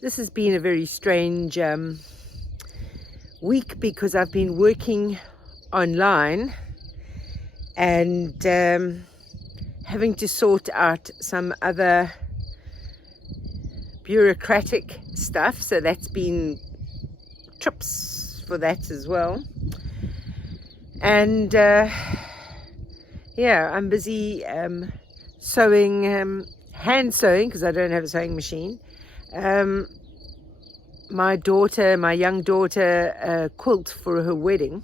This has been a very strange week because I've been working online and having to sort out some other bureaucratic stuff. So that's been trips for that as well. And yeah, I'm busy sewing, hand sewing, because I don't have a sewing machine. My young daughter, a quilt for her wedding.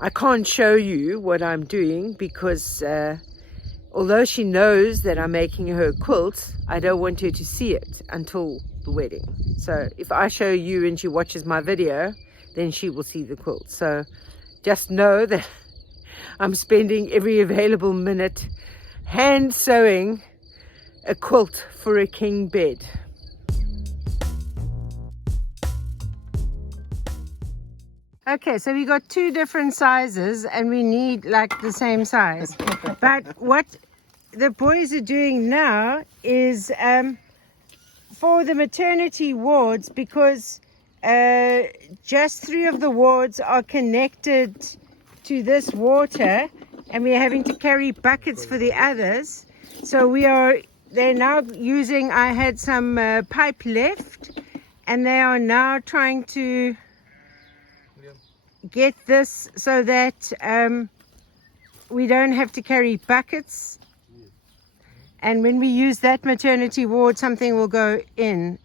I can't show you what I'm doing because although she knows that I'm making her a quilt, I don't want her to see it until the wedding. So if I show you and she watches my video, then she will see the quilt. So just know that I'm spending every available minute hand sewing a quilt for a king bed. Okay, so we got two different sizes and we need like the same size. But what the boys are doing now is for the maternity wards, because just 3 of the wards are connected to this water and we're having to carry buckets for the others. So they're now using, I had some pipe left and they are now trying to get this so that we don't have to carry buckets, and when we use that maternity ward, something will go in,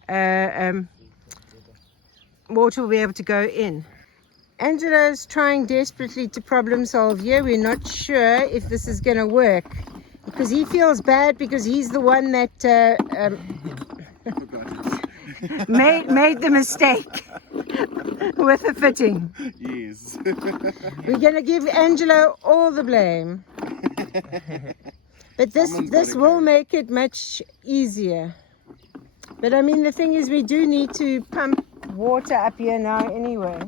water will be able to go in. Angela's trying desperately to problem solve here. We're not sure if this is going to work because he feels bad because he's the one that made the mistake with the fitting. Yes. We're going to give Angela all the blame. But this will make it much easier. But I mean, the thing is, we do need to pump water up here now anyway.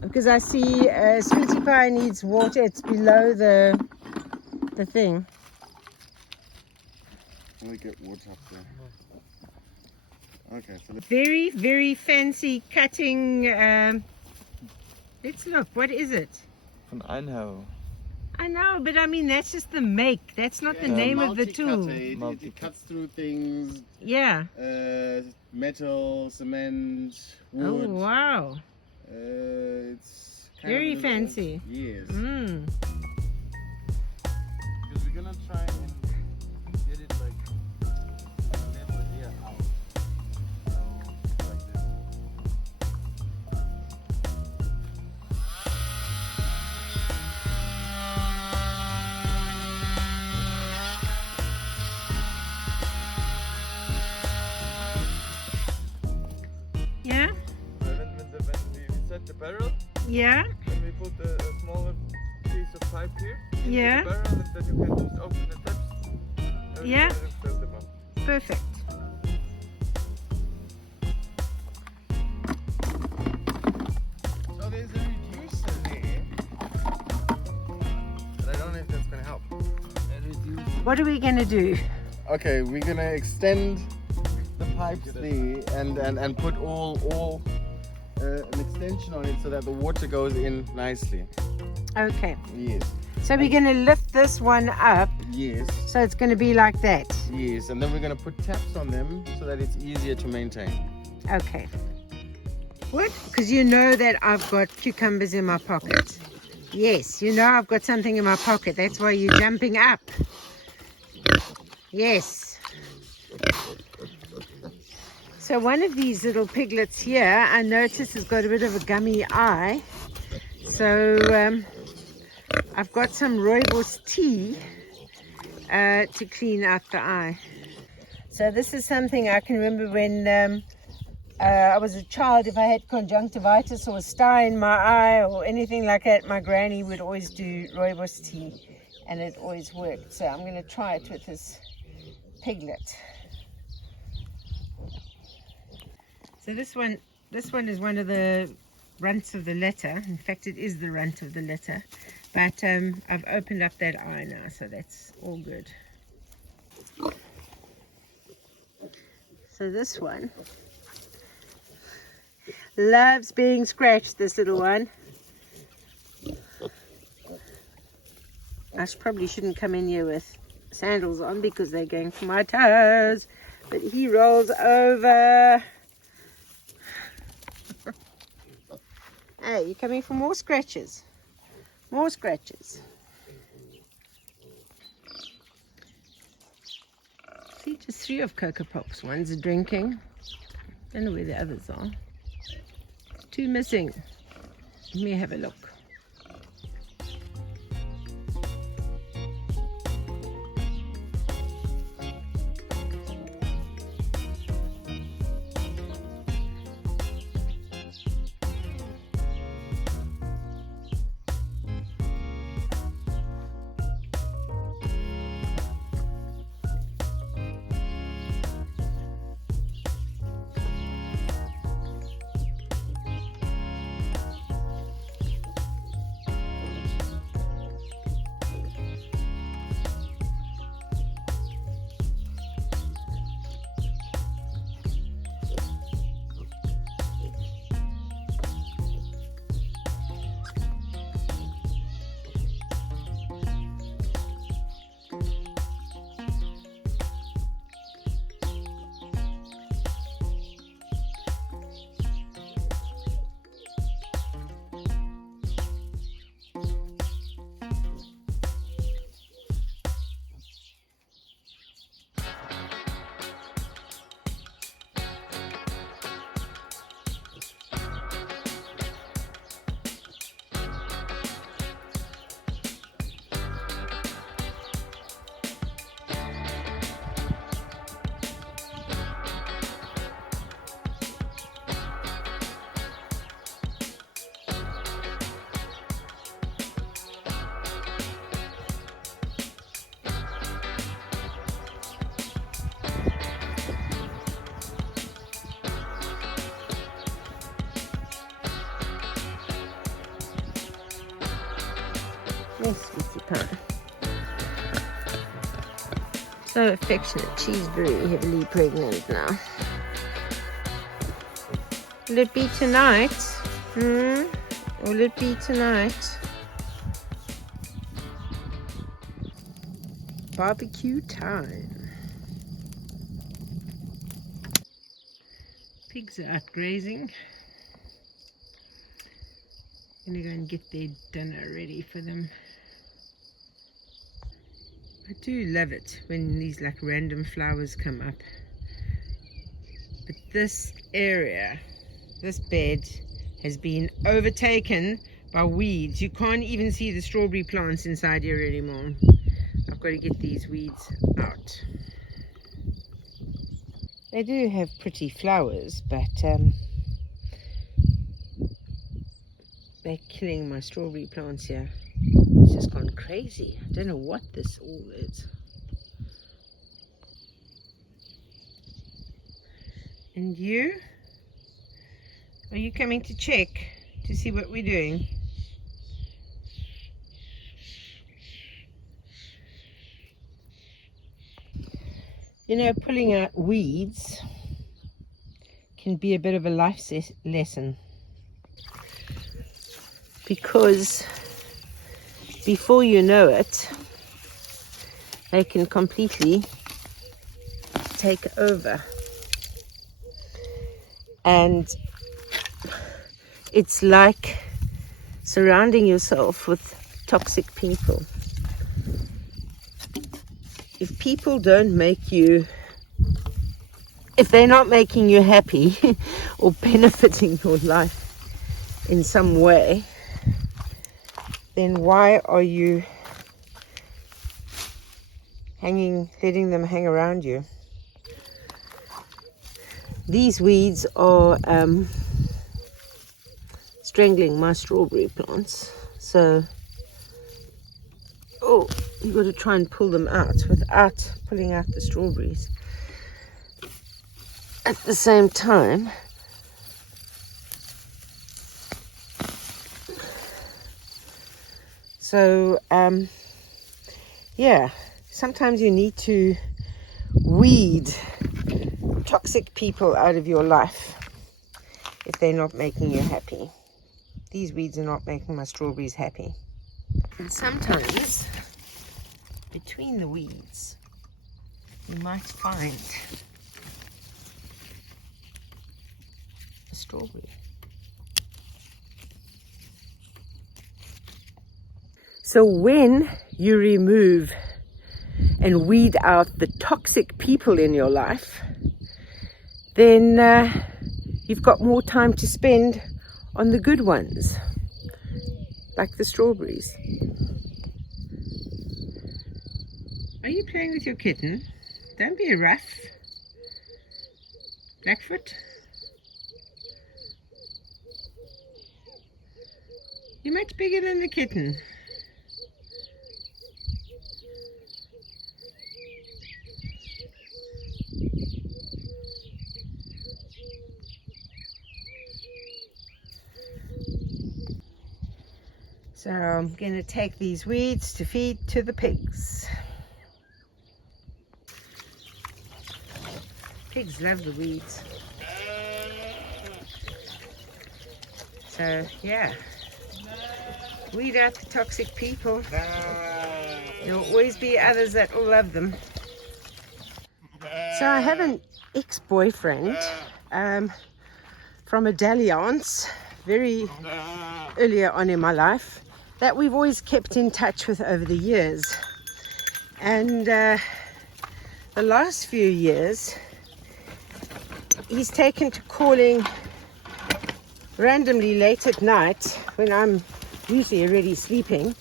Because I see Sweetie Pie needs water. It's below the thing. Let me get water up there. Okay, so Very, very fancy cutting. Let's look. What is it? Von Einhau. I know, but I mean, that's just the make. That's not the name of the tool. It cuts through things. Yeah. Metal, cement, wood. Oh, wow. It's kind Very of fancy. Yes. Mm. Because we're gonna try and get it like level here out. Like this. Yeah? When we set the barrel, Yeah? then we put a smaller piece of pipe here into Yeah. the barrel, and then you can just open the taps. And Yeah. then fill them up. Perfect. So there's a reducer there. But I don't know if that's gonna help. What are we going to do? Okay, we're gonna extend the pipes there and put all an extension on it so that the water goes in nicely. Okay. Yes. So we're going to lift this one up. Yes. So it's going to be like that. Yes. And then we're gonna put taps on them so that it's easier to maintain. Okay. What? Because you know that I've got cucumbers in my pocket. Yes, you know I've got something in my pocket. That's why you're jumping up. Yes. So one of these little piglets here, I noticed has got a bit of a gummy eye. So I've got some rooibos tea to clean out the eye. So this is something I can remember when I was a child. If I had conjunctivitis or a sty in my eye or anything like that, my granny would always do rooibos tea and it always worked. So I'm going to try it with this piglet. So this one is one of the runts of the litter. In fact, it is the runt of the litter. But I've opened up that eye now, so that's all good. So this one loves being scratched, this little one. I probably shouldn't come in here with sandals on because they're going for my toes. But he rolls over. Hey, you coming for more scratches? More scratches. See, just 3 of Cocoa Pops. One's drinking. Don't know where the others are. 2 missing. Let me have a look. Yes, sweetie pie. So affectionate. She's very heavily pregnant now. Will it be tonight? Will it be tonight? Barbecue time. Pigs are out grazing. I'm gonna go and get their dinner ready for them. I do love it when these like random flowers come up. But this area, this bed has been overtaken by weeds. You can't even see the strawberry plants inside here anymore. I've got to get these weeds out. They do have pretty flowers, but they're killing my strawberry plants here. It's just gone crazy. I don't know what this all is. And you? Are you coming to check to see what we're doing? You know, pulling out weeds can be a bit of a life lesson. Because before you know it, they can completely take over. And it's like surrounding yourself with toxic people. If people don't make you, if they're not making you happy or benefiting your life in some way, then why are you letting them hang around you? These weeds are strangling my strawberry plants. So, you've got to try and pull them out without pulling out the strawberries. At the same time, so yeah, sometimes you need to weed toxic people out of your life if they're not making you happy. These weeds are not making my strawberries happy. And sometimes, between the weeds, you might find a strawberry. So when you remove and weed out the toxic people in your life, then you've got more time to spend on the good ones, like the strawberries. Are you playing with your kitten? Don't be rough. Blackfoot? You're much bigger than the kitten. So I'm going to take these weeds to feed to the pigs. Pigs love the weeds. So yeah, weed out the toxic people. There'll always be others that will love them. So I have an ex-boyfriend from a dalliance very earlier on in my life that we've always kept in touch with over the years. And the last few years, he's taken to calling randomly late at night when I'm usually already sleeping.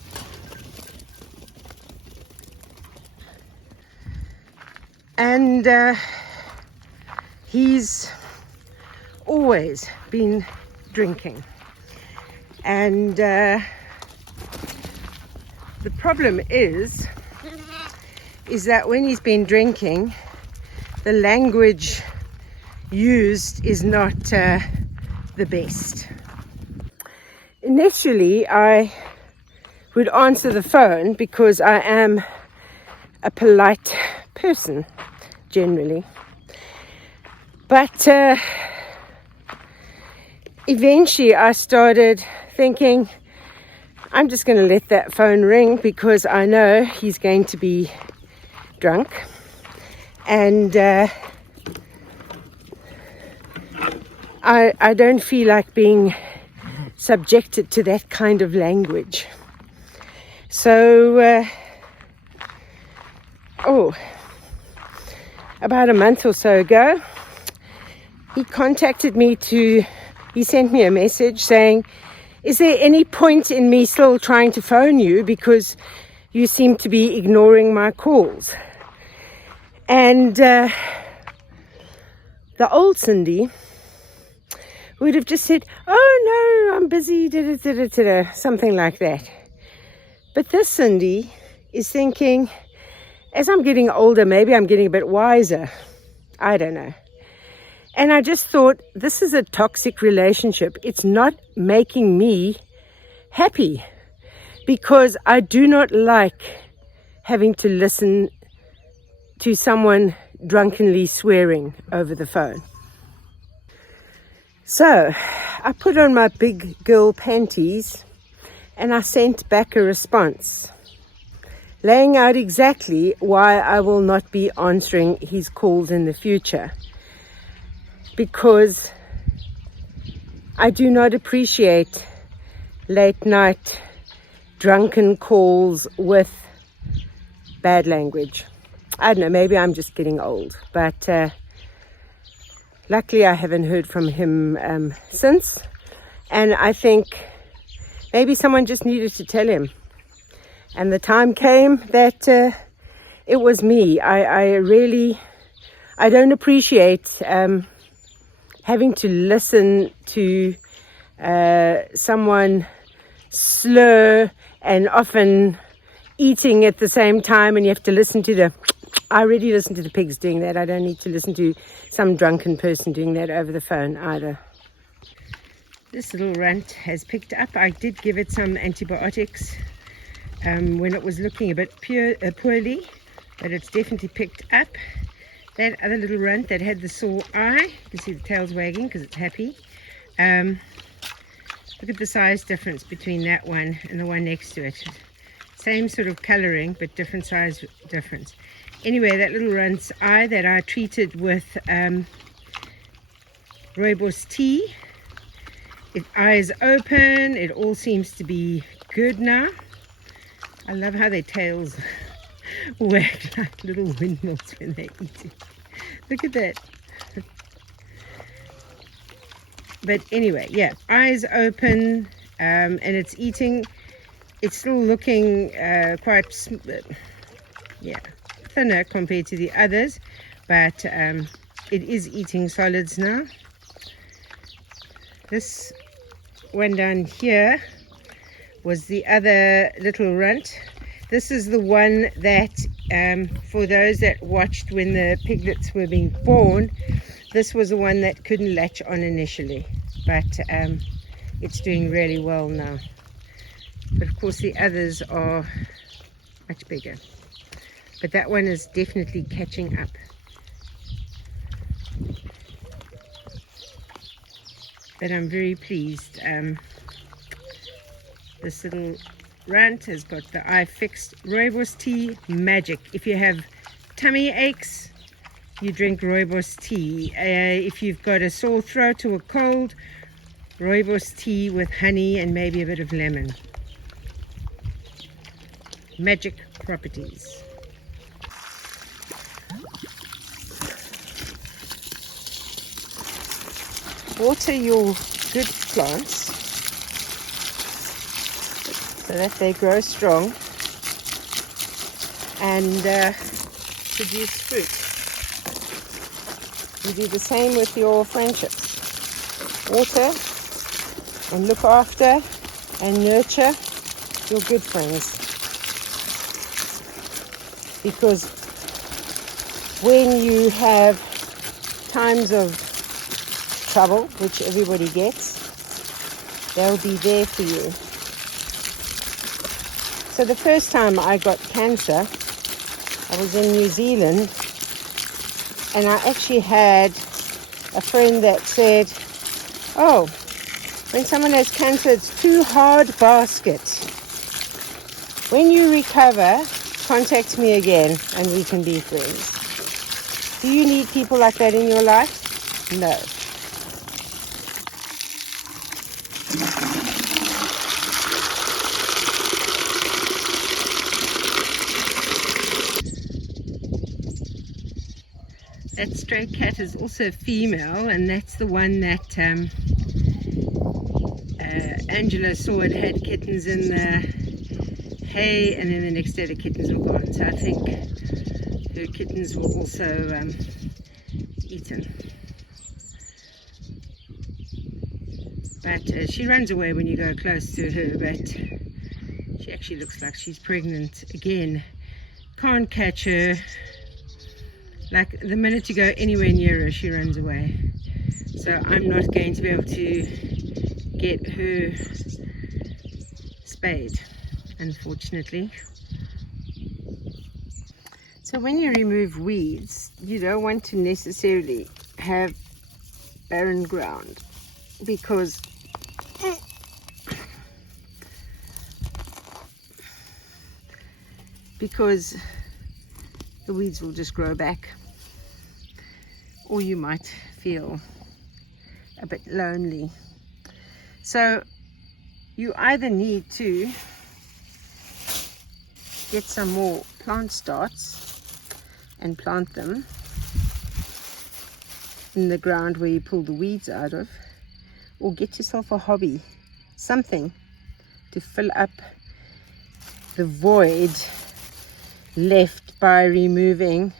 And he's always been drinking. And the problem is that when he's been drinking, the language used is not the best. Initially, I would answer the phone because I am a polite person, generally. But eventually I started thinking, I'm just going to let that phone ring because I know he's going to be drunk. And I don't feel like being subjected to that kind of language. So, about a month or so ago, he contacted me he sent me a message saying, is there any point in me still trying to phone you because you seem to be ignoring my calls? And the old Cindy would have just said, oh no, I'm busy, something like that. But this Cindy is thinking, as I'm getting older, maybe I'm getting a bit wiser. I don't know. And I just thought, this is a toxic relationship. It's not making me happy because I do not like having to listen to someone drunkenly swearing over the phone. So I put on my big girl panties and I sent back a response, laying out exactly why I will not be answering his calls in the future. Because I do not appreciate late night drunken calls with bad language. I don't know, maybe I'm just getting old, but luckily I haven't heard from him since, and I think maybe someone just needed to tell him, and the time came that it was me. I don't appreciate having to listen to someone slur and often eating at the same time, and you have to listen to I already listen to the pigs doing that. I don't need to listen to some drunken person doing that over the phone either. This little runt has picked up. I did give it some antibiotics when it was looking a bit poorly, but it's definitely picked up. That other little runt that had the sore eye, you can see the tail's wagging because it's happy. Look at the size difference between that one and the one next to it. Same sort of coloring, but different size difference. Anyway, that little runt's eye that I treated with rooibos tea, its eye is open, it all seems to be good now. I love how their tails wag like little windmills when they're eating. Look at that. But anyway, yeah, eyes open, and it's eating. It's still looking quite, thinner compared to the others, but it is eating solids now. This one down here was the other little runt. This is the one that, for those that watched when the piglets were being born, this was the one that couldn't latch on initially, but it's doing really well now. But of course the others are much bigger. But that one is definitely catching up. But I'm very pleased. This little runt has got the eye fixed. Rooibos tea, magic. If you have tummy aches, you drink rooibos tea. If you've got a sore throat or a cold, rooibos tea with honey and maybe a bit of lemon. Magic properties. Water your good plants so that they grow strong and produce fruit. You do the same with your friendships. Water and look after and nurture your good friends. Because when you have times of trouble, which everybody gets, they'll be there for you. So the first time I got cancer, I was in New Zealand, and I actually had a friend that said, oh, when someone has cancer, it's too hard basket. When you recover, contact me again and we can be friends. Do you need people like that in your life? No. That stray cat is also female, and that's the one that Angela saw. It had kittens in the hay, and then the next day the kittens were gone. So I think her kittens were also eaten. But she runs away when you go close to her, but she actually looks like she's pregnant again. Can't catch her. Like the minute you go anywhere near her, she runs away. So I'm not going to be able to get her spayed, unfortunately. So when you remove weeds, you don't want to necessarily have barren ground, because the weeds will just grow back, or you might feel a bit lonely. So you either need to get some more plant starts and plant them in the ground where you pull the weeds out of, or get yourself a hobby, something to fill up the void left by removing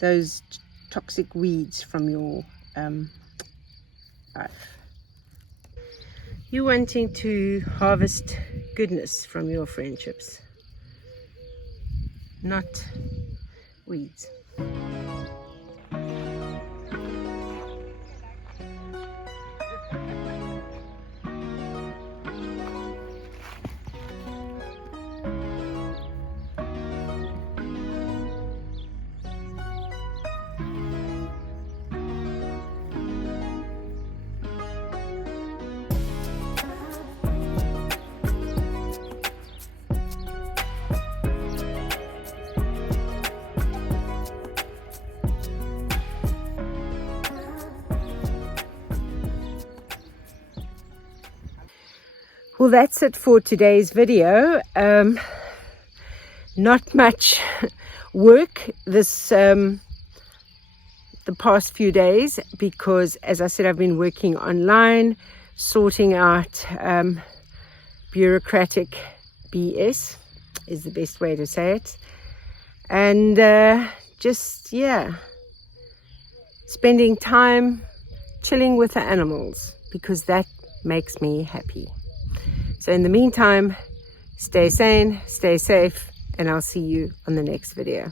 those toxic weeds from your life. You're wanting to harvest goodness from your friendships, not weeds. Well, that's it for today's video. Not much work this the past few days because, as I said, I've been working online, sorting out bureaucratic BS is the best way to say it, and just spending time chilling with the animals because that makes me happy. So in the meantime, stay sane, stay safe, and I'll see you on the next video.